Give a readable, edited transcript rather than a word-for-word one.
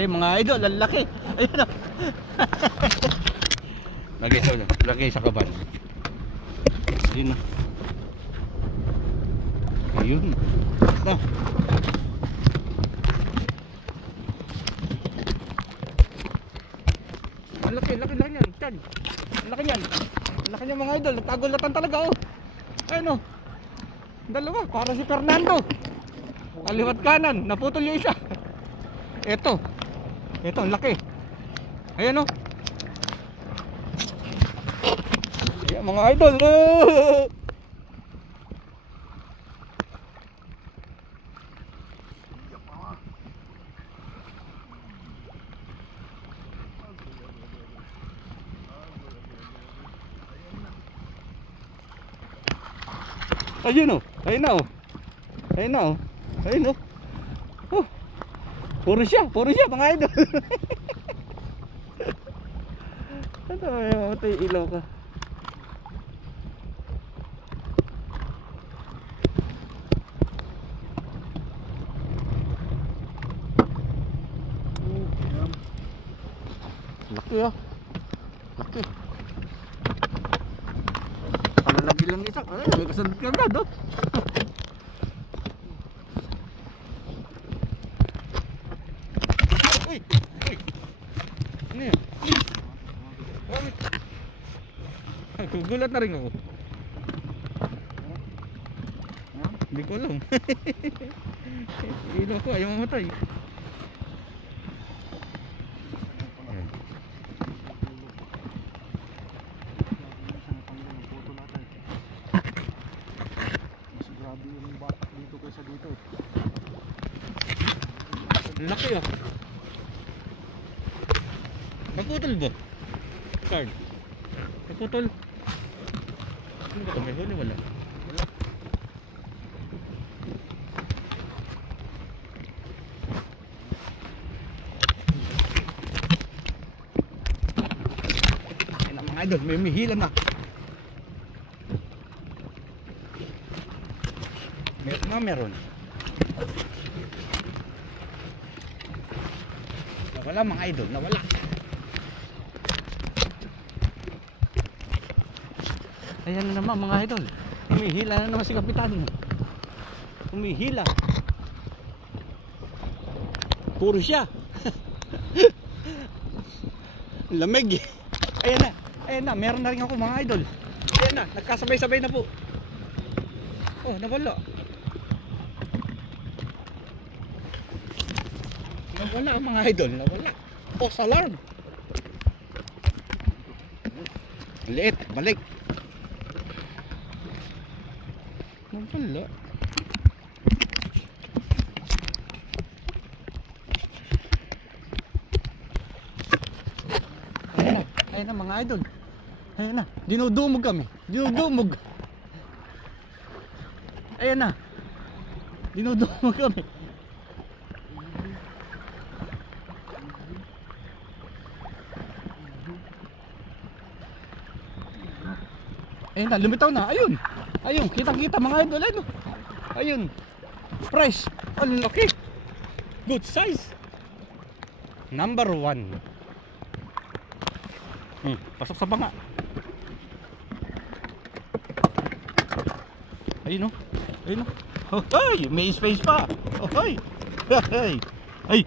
laki mga idol, ang laki. Ayun o. Lagay sa kaban. Ayun o. Ayun. Ito. Ang laki niyan. Chad. Ang laki niyan. Ang laki niyan mga idol. Nagkagulatan talaga oh. Ayun o. Dalawa, para si Fernando. Kaliwat kanan, naputol yung isa. Ito, ang laki. Ayan o. Ayan mga idol. Ayun o. Ayun na o. Ayun na o. Ayun o. Oh. Puro siya mga idol. Ito may mamatay ilaw ka. Laki ah. Laki. Palalagi lang isa. Ay, may kasunod ka na do. Uy. Ano yan? Gugulat na rin ako. Hindi ko alam. Ilaw ko ayaw mamatay. Grabe yung batak dito kaysa dito. Laki ah. Nagputol ba? Card. Nagputol. Ano ba ito? May huli wala? Ay na mga idol, may mihila na. Meron. Nawala mga idol, nawala. Ayan na naman mga idol. Humihila na naman si Kapitan. Humihila. Puro siya. Lamig. Ayan na, meron na rin ako mga idol. Ayan na, nagkasabay-sabay na po. Oh, nawala. Nawala mga idol, nawala. False alarm. Liit, balik. Nawala. Ayun na mga idol. Ayun na, dinudumog kami. Dinudumog. Ayun na. Dinudumog kami. Ayun na, lumitaw na. Ayun. Ayun, kita-kita mga idol. Ayun. Ayun. Fresh. Ang laki. Good size. Number 1. Pasok sa banga. Ayun o. Ayun o. Oh, ay, may space pa. Oh, ay. Ay. Ay.